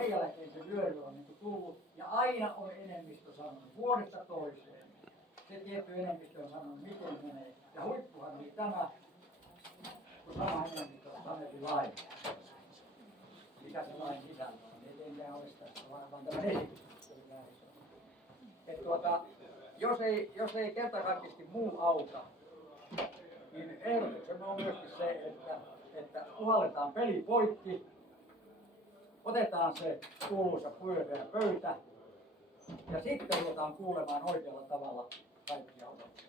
sen jälkeen se vyöry on niin tullut ja aina on enemmistö sanonut vuodesta toiseen. Se tietty enemmistö on sanonut miten menee. Ja huippuhan oli tämä, kun sama enemmistö on sanonut lain. Mikä se lain sisältö on? Ei tietenkään olisi tässä, vaan tämä esitys. Jos ei kertakaikkisesti muu auta, niin ehdotuksemme on myöskin se, että puhalletaan peli poikki, otetaan se kuuluisa pyöreä pöytä ja sitten ruvetaan kuulemaan oikealla tavalla kaikkia osallisia.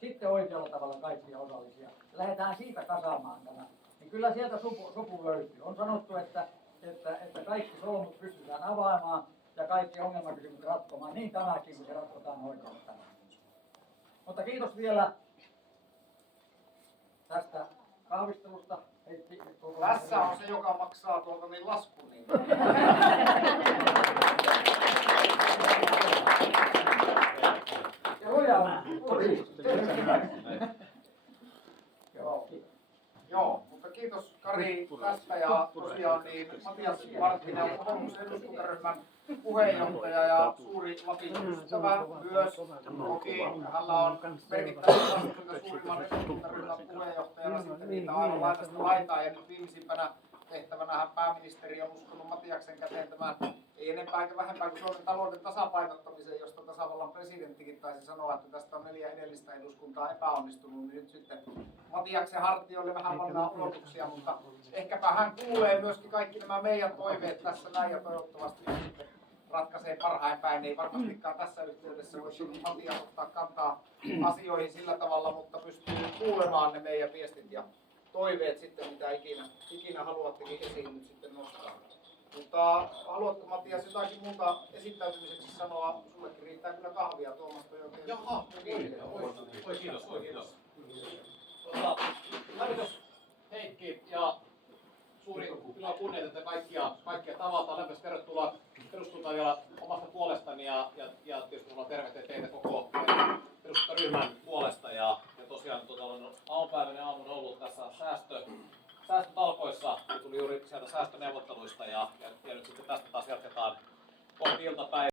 Sitten oikealla tavalla kaikkia osallisia. Lähdetään siitä kasaamaan tämä. Niin kyllä sieltä sopu löytyy. On sanottu, että kaikki solmut pystytään avaamaan ja kaikki ongelmakysymykset ratkomaan. Niin tämäkin, kun se ratkotaan oikealla tavalla. Mutta kiitos vielä tästä kahvistelusta. Tässä on se, joka maksaa tuolta niin laskun. Niin. Joo, mutta kiitos Kari tästä ja tosiaan niin Matias Marttinen on kokoomuksen eduskuntaryhmän puheenjohtaja ja suuri Lapin ystävä myös. Toki hänellä on merkittävä vastuuta suurimman eduskuntaryhmän puheenjohtajana sitten niitä aivan laidasta laitaan ja nyt viimeisimpänä tehtävänä pääministeri on uskonut Matiaksen käteen tämän ei enempää eikä vähempää kuin Suomen talouden tasapainottamisen, josta tasavallan presidenttikin taisi sanoa, että tästä on 4 edellistä eduskuntaa epäonnistunut, niin nyt sitten Matiaksen hartioille vähän pannaan odotuksia, mutta ehkäpä hän kuulee myöskin kaikki nämä meidän toiveet tässä näin ja toivottavasti sitten ratkaisee parhain päin. Ei varmastikaan tässä yhteydessä voi Matias ottaa kantaa asioihin sillä tavalla, mutta pystyy kuulemaan ne meidän viestit ja toiveet sitten, mitä ikinä haluattekin esiin nyt sitten nostaa. Mutta haluatko Matias jotakin muuta esittäytymiseksi sanoa? Sullekin riittää kyllä kahvia, Tuomas toi oikein. Jaha, kiitos. Lämmitys Heikki ja suuri ilo kunnia, että kaikkia tavataan. Lämpimästi tervetuloa eduskuntaan vielä omasta puolestani ja tietysti haluan tervehtiä teitä koko eduskuntaryhmän puolesta. Ja tosiaan olen aamupäivänä aamun ollut tässä säästötalkoissa, tuli juuri sieltä säästöneuvotteluista ja nyt sitten tästä taas jatketaan kohti iltapäivää.